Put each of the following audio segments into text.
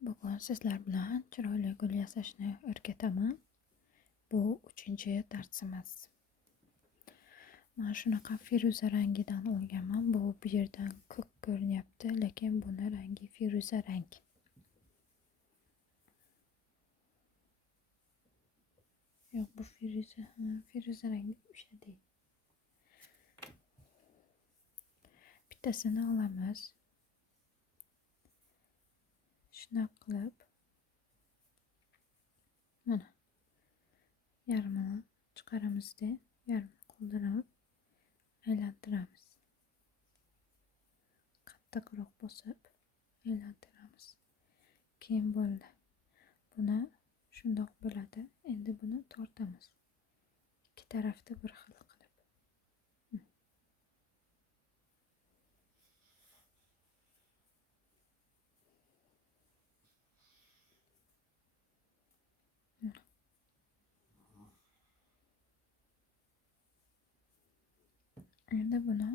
Bugun sizlar bilan chiroyli gul yasashni o'rgataman. Bu 3-darsimiz. Mana shunaqa firuza rangidan olganman. Bu yerdan ko'k ko'rinyapti, lekin buni rangi firuza rang. Yo'q, bu firuza rang ushladik. Bittasini olamiz. Shunaqa qilib mana yarmini chiqaramizda, yarmini qoldirib aylantiramiz. Qattiqroq bosib aylantiramiz. Keyin bo'ldi. Buni shundoq bo'ladi. Endi buni tortamiz. Ikki tarafda bir xil qilib. Endi buni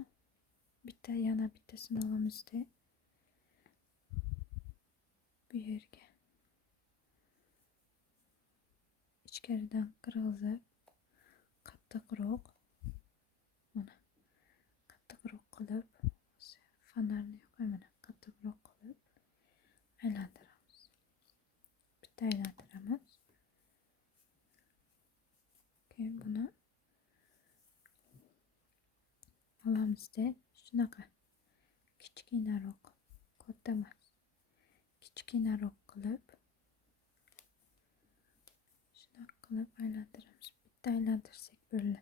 yana bittasini olamizda, bu yerga ichkaridan qirg'izib qattiqroq qilib, fonarni yoqay, mana qattiqroq qilib aylantiramiz. Bitta aylantiramiz. Keyin buni olamizda, shunaqa kichkinaroq, katta emas, kichkinaroq qilib shunaqa qilib aylantiramiz. Bitta aylantirsak bo'ldi.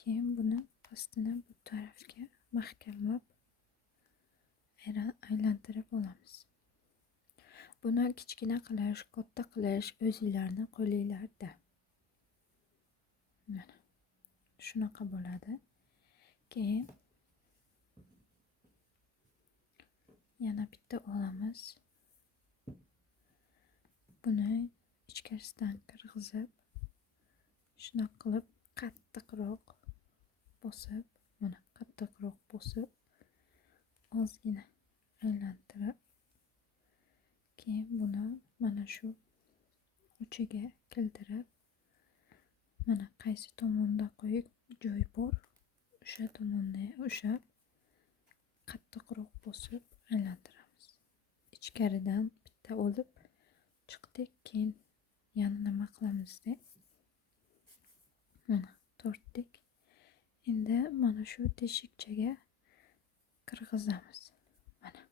Keyin buni pastini bu tarafga mahkamlab aylantirib olamiz. Buni kichkina qilish, katta qilish o'zingizlarning qo'lingizda. Mana shunaqa bo'ladi. Keyin yana bitta olamiz. Buni ichkarisidan qirg'izib, shunaqa qilib qattiqroq bosib, mana qattiqroq bosib, ozgina aylantirib, keyin buni mana shu uchiga keltirib, mana qaysi tomonda joy bor, o'sha tomonni ushlab qattiqroq bosib aylantiramiz. Ichkaridan bitta olib chiqdik, keyin yana nima qilamizda, mana tortdik. Endi mana shu teshikchaga qirg'izamiz. Mana.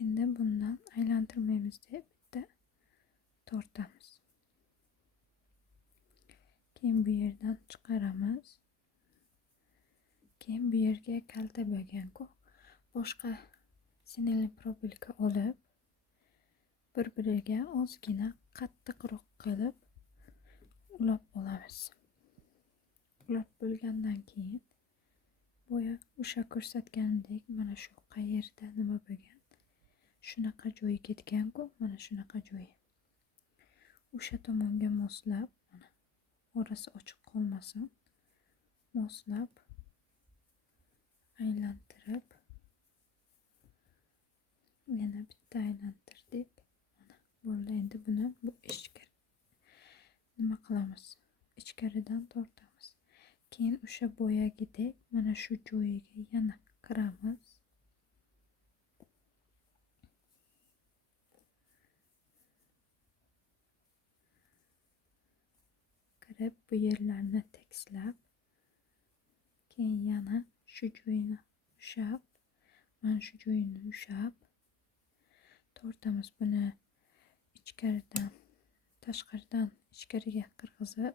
Endi bundan aylantirmaymiz deb bitta tortamiz. Keyin bu yerdan chiqaramiz. Keyin bu yerga kalta bo'lgan-ku, boshqa sinilli probelka olib, bir-biriga ozgina qattiqroq qilib ulab olamiz. Ulab bo'lgandan keyin boya o'sha ko'rsatganimdek mana shu qayerda nima bo'lgan, shunaqa joyi ketgan-ku, mana shunaqa joyi. O'sha tomonga moslab, mana orasi ochiq qolmasin, moslab aylantirib, yana bitta aylantirdik. Mana bo'ldi. Endi buni bu ichkari nima qilamiz? Ichkaridan tortamiz. Keyin o'sha boyagidek mana shu joyiga yana kiramiz. Kirib bu yerlarni tekslab, keyin yana shu joyini ushlab, mana shu joyini ushlab tortamiz. Buni ichkaridan, tashqaridan ichkariga qirg'izib,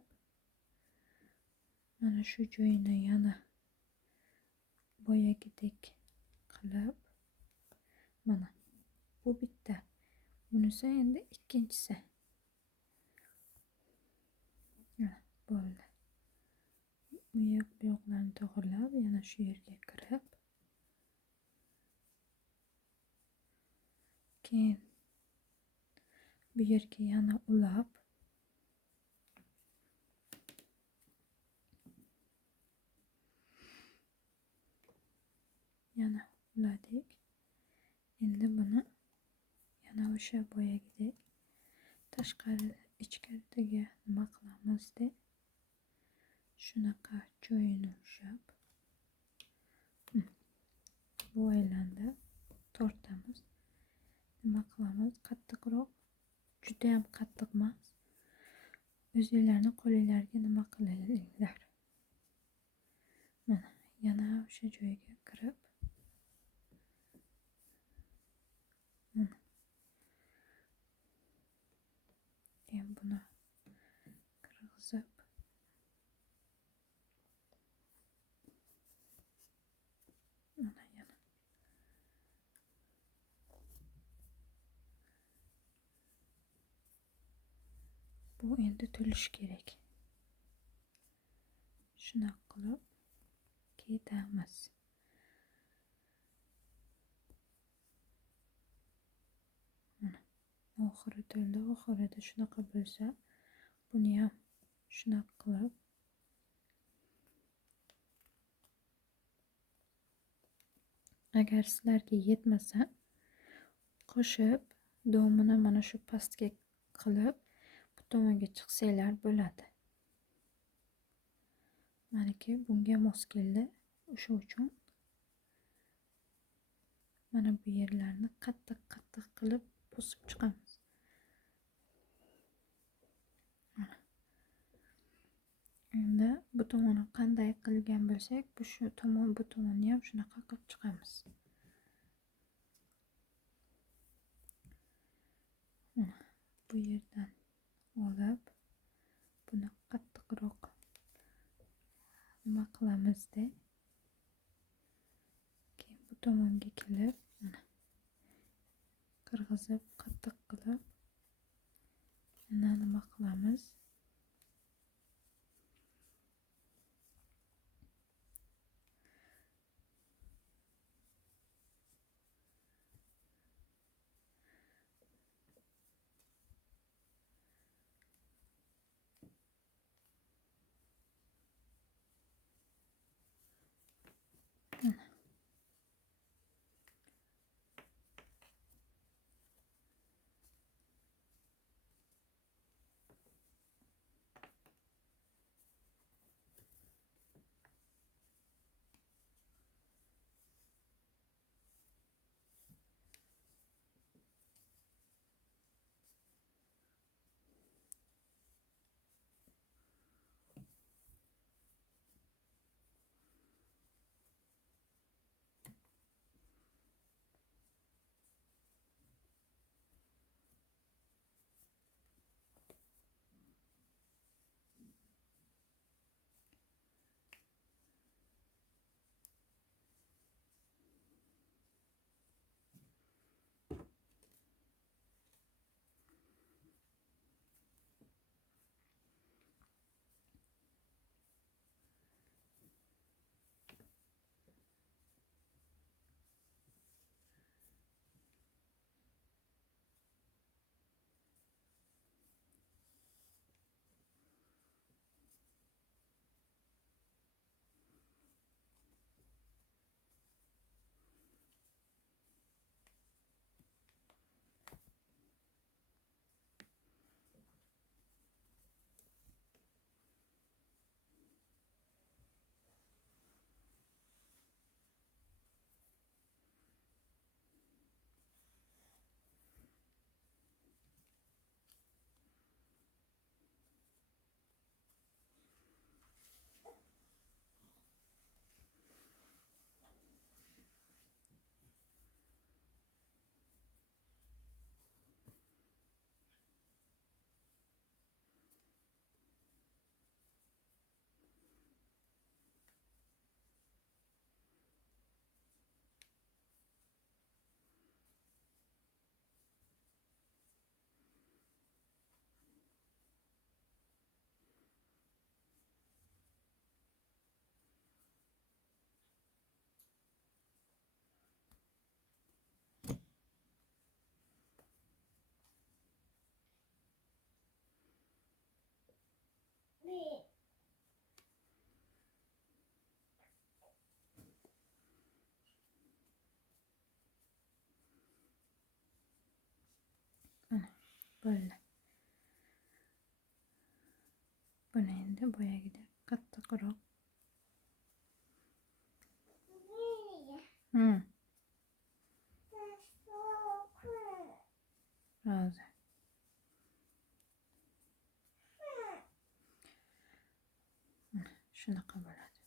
mana shu joyini yana boyagidek qilib, mana bu bitta. Bunisi endi ikkinchisi. Bo'ldi. Bu yoqlarni to'g'irlab, yana shu yerga kirib, keyin bu yerga yana ulab, yana uladik. Endi buni yana o'sha boyagidek tashqari ichkariga nima qilamiz deb shunaqa joyini ushlab bu aylanda tortamiz. Nima qilamiz? Qattiqroq, juda ham qattiq emas. O'zinglarni qo'linglarga nima qilinglar. Mana yana o'sha joyga kirib mana keyin buni kirgizib mana yana bu endi to'lish kerak. Shunaqa qilib ketamiz. Mana oxiri to'ldi. Oxirida shunaqa bo'lsa, buni ham shunaqa qilib agar sizlarga yetmasa qo'shib domini mana shu pastga qilib bu tomonga chiqsanglar bo'ladi. Maniki bunga mos keldi. O'sha uchun mana bu yerlarni qattiq qilib bosib chiqamiz. Mana. Endi bu tomonni qanday qilgan bo'lsak, shu tomon bu tomonni ham shunaqa qilib chiqamiz. Mana bu yerdan olib buni qattiqroq nima qilamiz deb keyin bu tomonga kelib mana qirg'izib qattiq qilib yana nima qilamiz? bo'ldi. Buni endi boyagidek qattiqroq. Rozi. Shunaqa bo'ladi.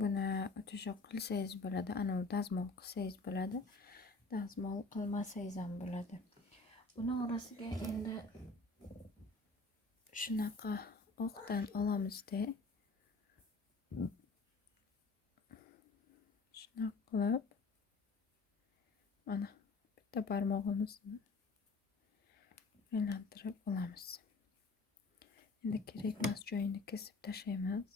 Buni o'tishoq qilsangiz bo'ladi, anavi dazmol qilsangiz bo'ladi, dazmol qilmasangiz ham bo'ladi. Buni orasiga endi shunaqa oqdan olamizda. Shunaqa qilib mana bitta barmog'imizni aylantirib olamiz. Endi kerakmas joyini kesib tashlaymiz.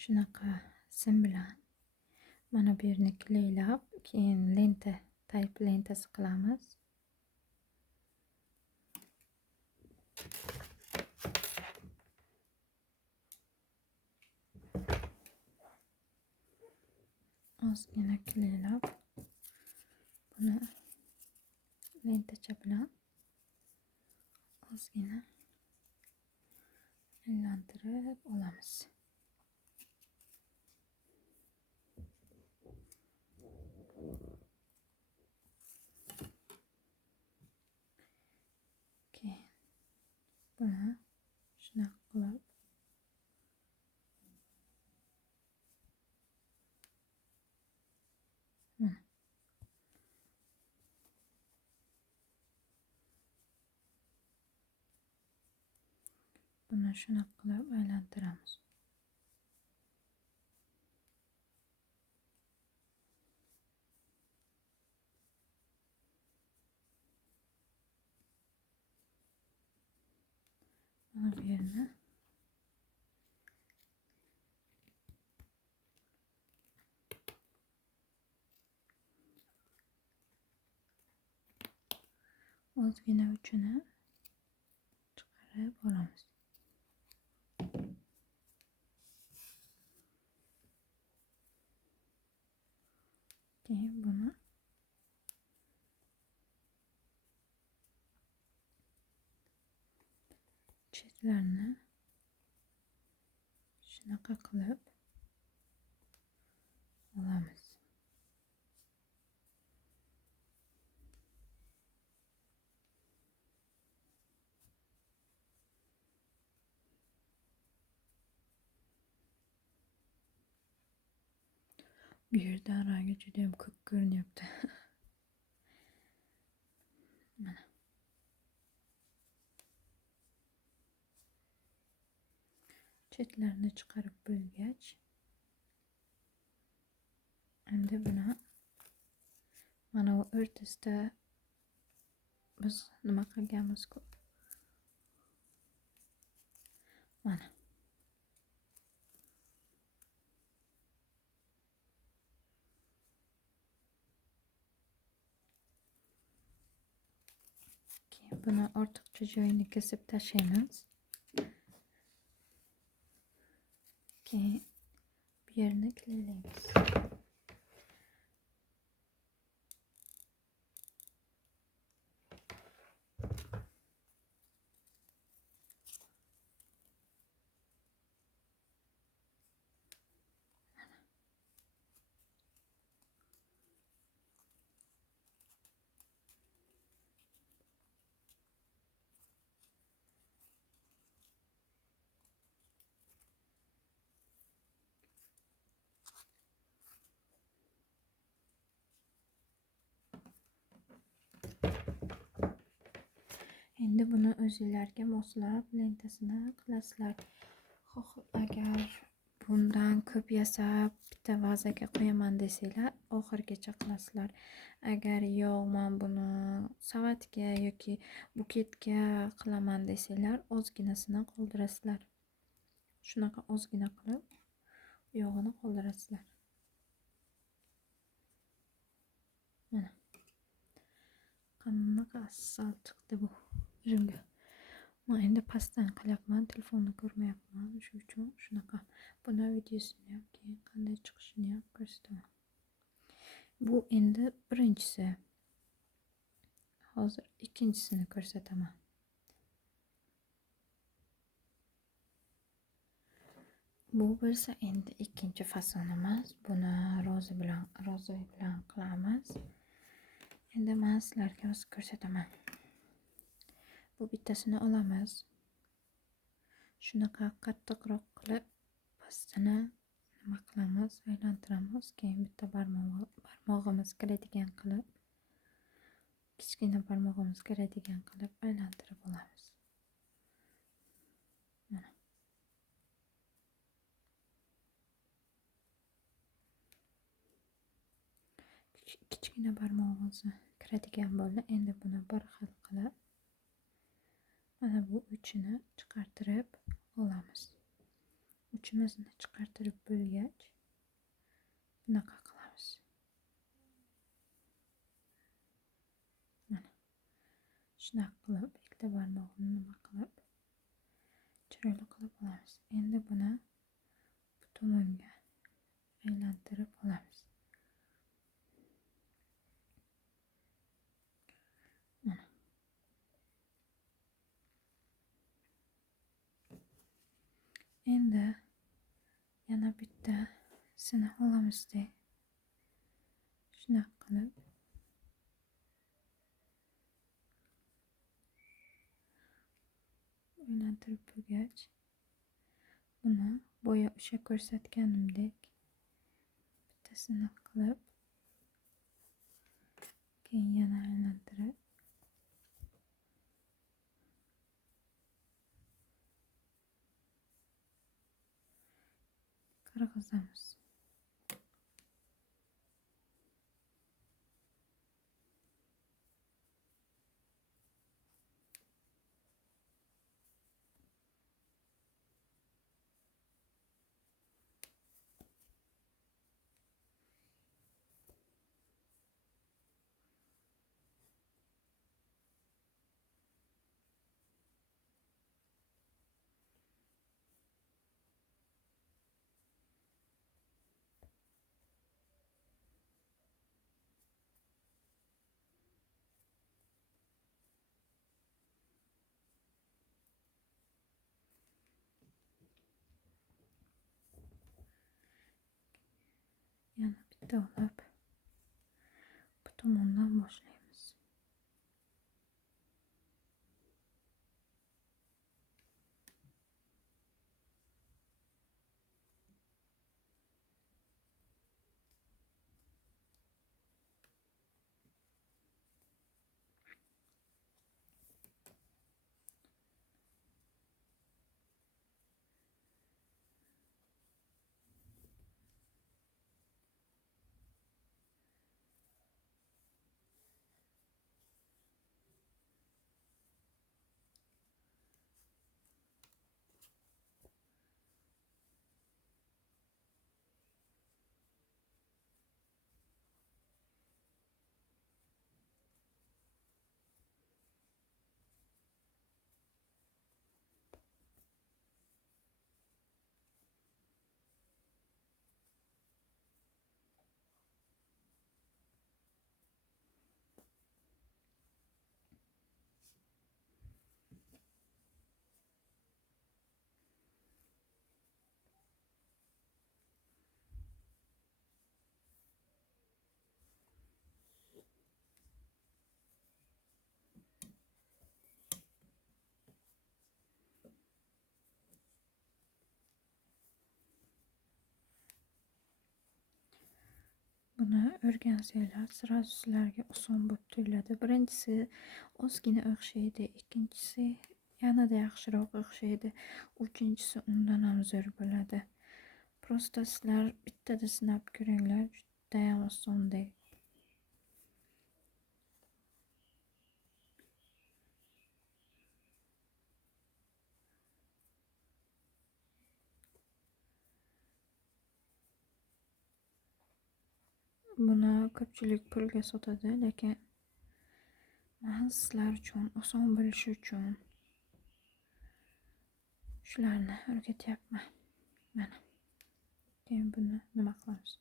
Shunaqa sim bilan mana bu yerni klaylab, keyin lenta, tayp lentasi qilamiz. Ozgina klaylab, buni lentacha bilan ozgina aylantirib olamiz. Keyin buni shunaqa qilib buni shunaqa qilib aylantiramiz. Mana bu yerni ozgina uchini chiqarib olamiz. Keyin buni chetlarini shunaqa qilib olamiz. Bu yerdan rangi juda ham ko'k ko'rinyapti. Mana. Chetlarini chiqarib bo'lgach, endi buni mana bu o'rtasida biz nima qilganmiz-ku? Mana. Keyin buni ortiqcha joyini kesib tashlaymiz. Keyin bu yerni klaylaymiz. Endi buni o'zingizlarga moslab lentasini qilasizlar. Agar bundan ko'p yasab bitta vazaga qo'yaman desanglar, oxirigacha qilasizlar. Agar yo'q, men buni savatga yoki buketga qilaman desanglar, ozginasini qoldirasizlar. Shunaqa ozgina qilib yog'ini qoldirasizlar. Mana. Qanaqa asal chiqdi bu rimga. Men endi pastdan qilyapman, telefonni ko'rmayapman, shuning uchun shunaqa. Buni videosini ham keyin qanday chiqishini ham ko'rsataman. Bu endi birinchisi. Hozir ikkinchisini ko'rsataman. Bu bo'lsa endi ikkinchi fasonimiz. Buni rozi bilan qilamiz. Endi men sizlarga o'zi ko'rsataman. Bu bittasini olamiz. Shunaqa qattiqroq qilib pastini nima qilamiz? Aylantiramiz. Keyin bitta barmog'imiz kiradigan qilib, kichkina barmog'imiz kiradigan qilib aylantirib olamiz. Mana. Kichkina barmog'imizni kiradigan bo'ldi. Endi buni bir xil qilib mana bu uchini chiqartirib olamiz. Uchimizni chiqartirib bo'lgach bunaqa qilamiz. Mana. Shunaqa qilib ikkita barmoqni nima qilib chiroyli qilib olamiz. Endi buni bu tomonga aylantirib olamiz. Mana. Endi yana bittasini olamizda. Shunaqa qilib aylantirib bo'lgach buni boya o'sha ko'rsatganimdek bittasini qilib keyin yana aylantirib qirg'izamiz. Yana bitta olib bu tomondan boshlaymiz. Buni o'rgansanglar sразу sizlarga oson bo'lib tuyuladi. Birinchisi ozgina o'xshaydi, ikkinchisi yanada yaxshiroq o'xshaydi, uchinchisi undan ham zo'r bo'ladi. Prosta sizlar bittada sinab ko'ringlar, juda ham osondek. Buni ko'pchilik pulga sotadi, lekin men sizlar uchun oson bo'lishi uchun shularni o'rgatyapman. Mana. Keyin buni nima qilamiz?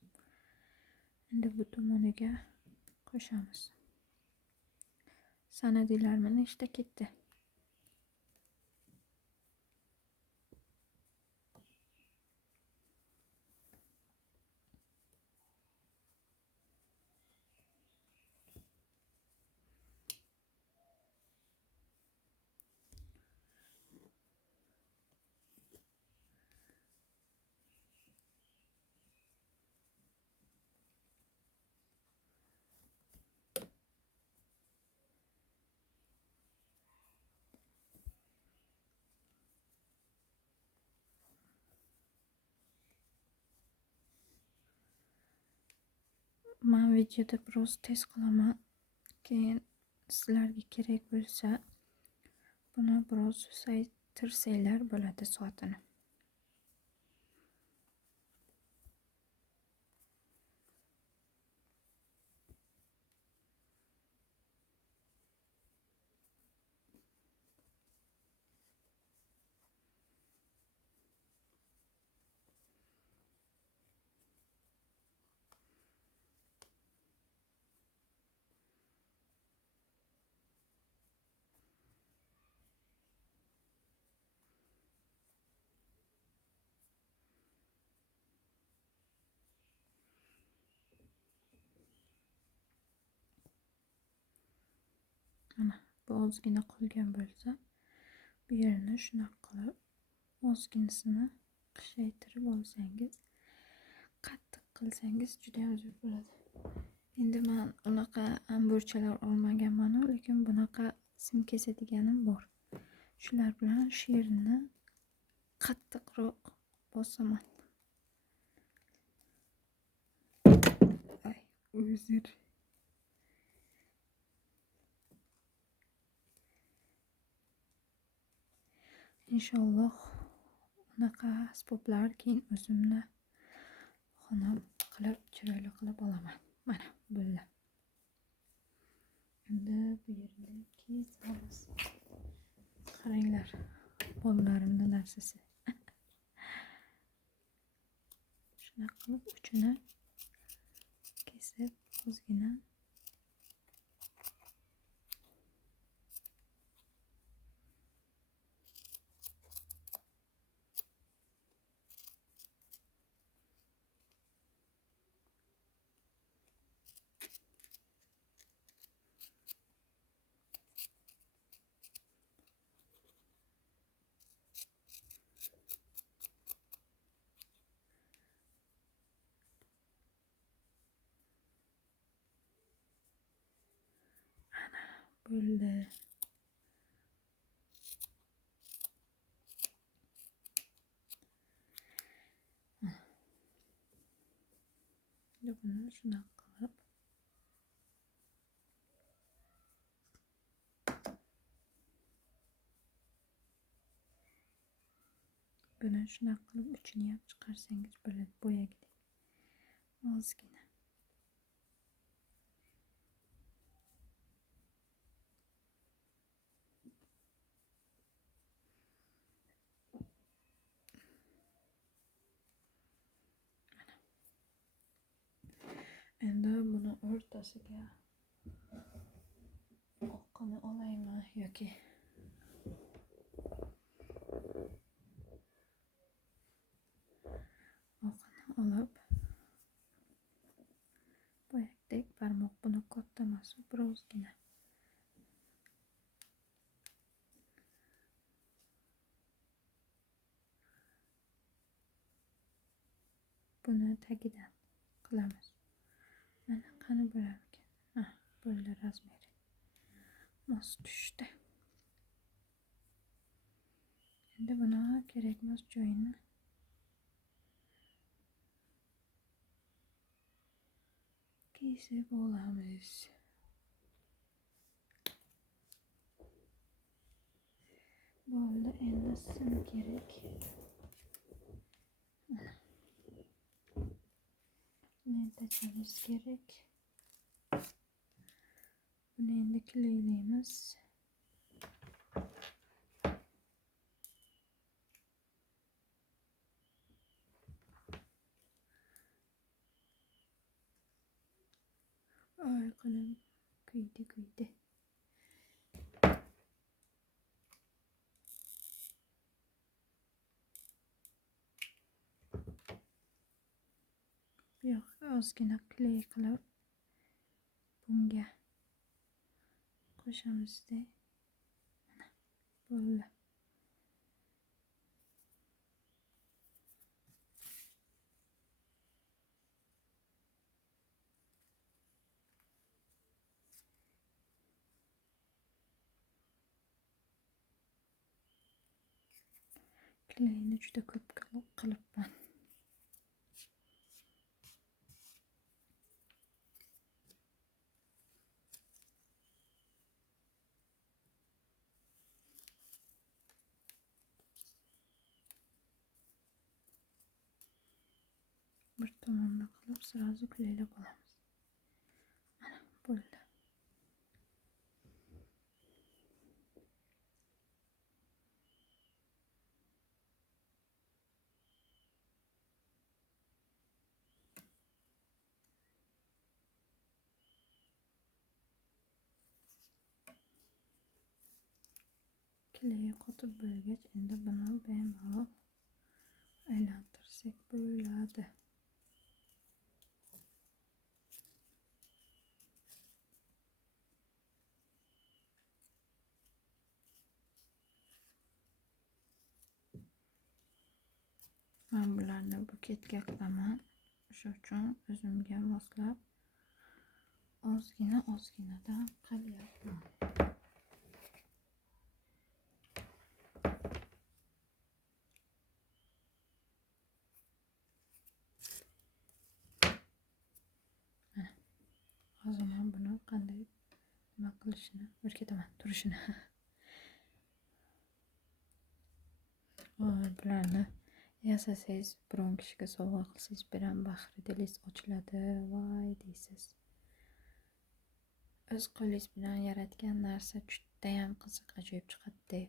Endi bu tomoniga qo'shamiz. Sanadiylarmi, nechta ketdi? Men videoda biroz tez qilaman. Keyin sizlarga kerak bo'lsa, buni biroz susaytirsanglar bo'ladi soatini. Mana bu ozgina qolgan bo'lsa, bu yerini shunaqa qilib ozginasini qishaytirib olsangiz, qattiq qilsangiz juda zo'r bo'ladi. Endi men unaqa amburchalar olmaganman, lekin bunaqa sim kesadiganim bor. Shular bilan she'rni qattiqroq bosaman. Ay, uzr. Inshaalloh unaqa asboblar keyin o'zimni xonam qilib, chiroyli qilib olaman. Mana bo'ldi. Endi bu yerni kesamiz. Qaranglar, bolalarimning narsasi. Shunaqa qilib uchini kesib ozgina bo'ldi. Endi buni shunaqa qilib uchini ham chiqarsangiz bo'ladi, bo'yagidek. Ozgina. Endi buni o'rtasiga oqini olaymi yoki oqini olib boyagidek barmoq, buni katta emas, birozgina buni tagidan qilamiz. Mana qani bo'lar ekan. Bo'ldi, razmeri mos tushdi. Endi buni kerakmas joyini kesib olamiz. Bo'ldi, endi sim kerak. Lentachamiz kerak. Buni endi kleylaymiz. Ay qo'lim kuydi. Bu yoqqa ozgina kley qilib bunga qo'shamizda. Mana bo'ldi. Kleyni juda ko'p qilibman. Bir tomonini qilib sразу kleylab olamiz. Mana bo'ldi. Kley qotib bo'lgach, endi buni bemalol aylantirsak bo'ladi. Men bularni buketga qilaman. Shuning uchun o'zimga moslab ozginadan qilyapman. Hozir men buni qanday nima qilishini o'rgataman, turishini. Bularni yasasangiz, biron kishiga sovg'a qilsangiz, biram bahri dilingiz ochiladi, voy deysiz. O'z qo'lingiz bilan yaratgan narsa juda ham qiziq, ajoyib chiqadi.